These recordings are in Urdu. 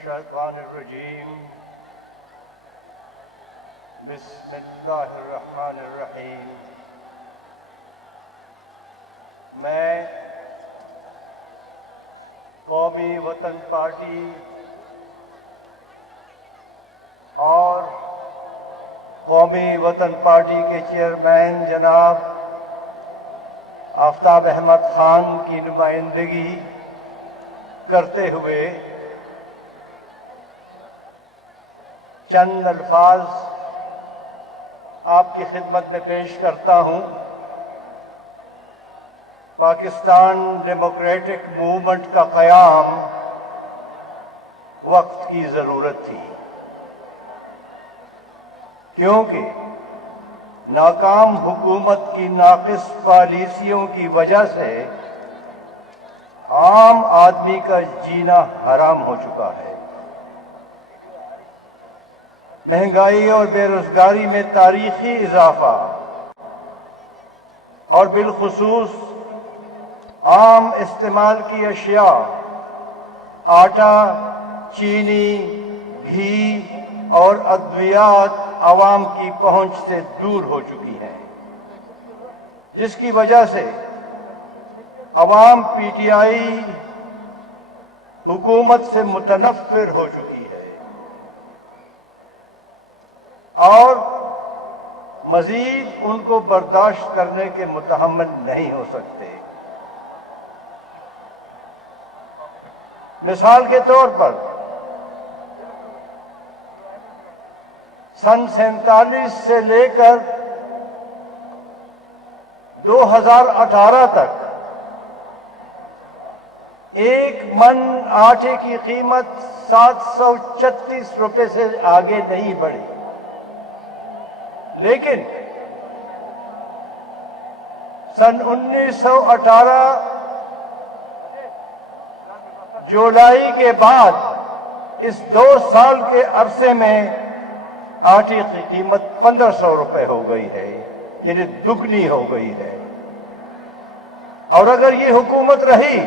الشيطان الرجيم بسم الله الرحمن الرحیم. میں قومی وطن پارٹی اور قومی وطن پارٹی کے چیئرمین جناب آفتاب احمد خان کی نمائندگی کرتے ہوئے چند الفاظ آپ کی خدمت میں پیش کرتا ہوں. پاکستان ڈیموکریٹک موومنٹ کا قیام وقت کی ضرورت تھی، کیونکہ ناکام حکومت کی ناقص پالیسیوں کی وجہ سے عام آدمی کا جینا حرام ہو چکا ہے. مہنگائی اور بے روزگاری میں تاریخی اضافہ اور بالخصوص عام استعمال کی اشیاء آٹا، چینی، گھی اور ادویات عوام کی پہنچ سے دور ہو چکی ہیں، جس کی وجہ سے عوام پی ٹی آئی حکومت سے متنفر ہو چکی ہے اور مزید ان کو برداشت کرنے کے متحمل نہیں ہو سکتے. مثال کے طور پر سن 47 سے لے کر 2018 تک ایک من آٹے کی قیمت 736 روپے سے آگے نہیں بڑھی، لیکن سن 1918 جولائی کے بعد اس 2 سال کے عرصے میں آٹے کی قیمت 1500 روپے ہو گئی ہے، یعنی دگنی ہو گئی ہے. اور اگر یہ حکومت رہی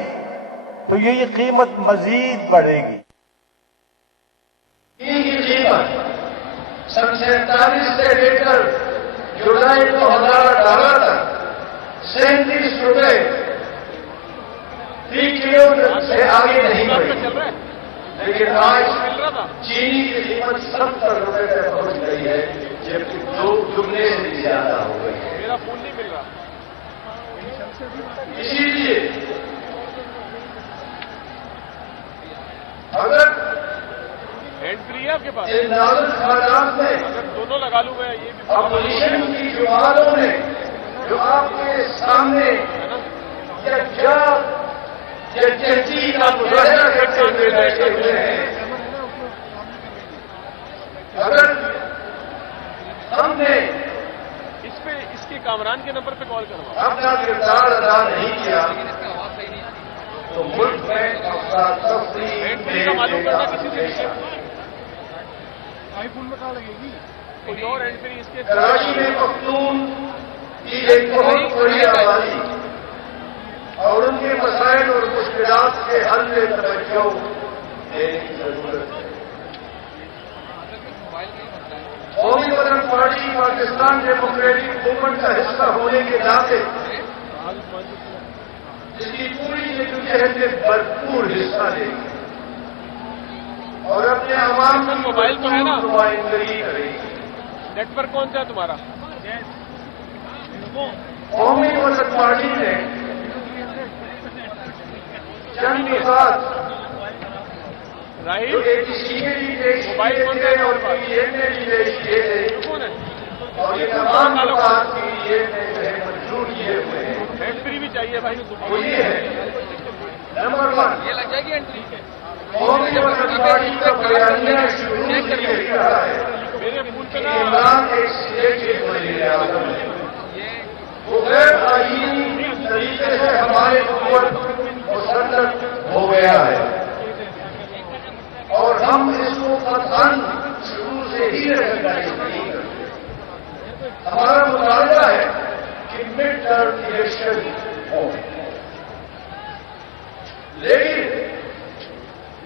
تو یہ قیمت مزید بڑھے گی. کی قیمت سن 47 سے لے کر جولائی 2018 تک 37 روپے فی کلو سے آگے نہیں بڑھی، لیکن آج چینی کی قیمت 70 روپے تک پہنچ گئی ہے، جبکہ دگنے سے بھی زیادہ ہو گئی ہے. میرا فون نہیں مل رہا. اسی لیے اگر ہینڈ فری ہے آپ کے پاس؟ ان نازل حالات میں اگر دونوں لگا لوں میں یہ بھی اپوزیشن کی جماعتوں نے جو آپ کے سامنے یا جہتی کا مظاہرہ کرتے ہوئے بیٹھے ہوئے ہیں، اگر ہم نے اس کے کامران کے نمبر پہ کال کروا اپنا کردار ادا نہیں کیا تو ملک میں افراتفری ہینڈ فری کا معلوم کرنا کسی سے آئی فون میں کہاں لگے گی؟ کوئی اور ہینڈ فری اس کے کراچی میں پختون کی ایک بہت بڑی آبادی اور ان کے مسائل اور مشکلات کے حل میں توجہ دینے کی ضرورت ہے. قومی وطن پارٹی پاکستان ڈیموکریٹک موومنٹ کا حصہ ہونے کے ناطے اس کی پوری جدوجہد میں بھرپور حصہ لے گی اور اپنے عوام کی موبائل تو ہے نا؟ نمائندگی کرے گی. نیٹ ورک کون سا ہے تمہارا؟ قومی وطن پارٹی نے چند نکات راہیل جو ایک کسی نے بھی پیش کیے تھے اور پی ایم نے بھی پیش کیے تھے کون ہے؟ اور یہ تمام نکات پی ایم نے منظور کیے ہوئے ہیں. ہینڈ فری بھی چاہیے بھائی. وہ یہ ہے، نمبر 1، یہ لگ جائے گی انٹری. قومی وطن پارٹی کا بیانیہ شروع سے یہی رہا ہے میرے فون پہ کہ نا عمران ایک سلیکٹڈ وزیراعظم ہے. وہ غیر آئینی طریقے سے ہمارے حکومت مسلط ہو گیا ہے اور ہم اس کو قطعاً شروع سے ہی ریکگنائز نہیں کرتے. ہمارا مطالبہ ہے کہ مڈ ٹرم الیکشن ہو، لیکن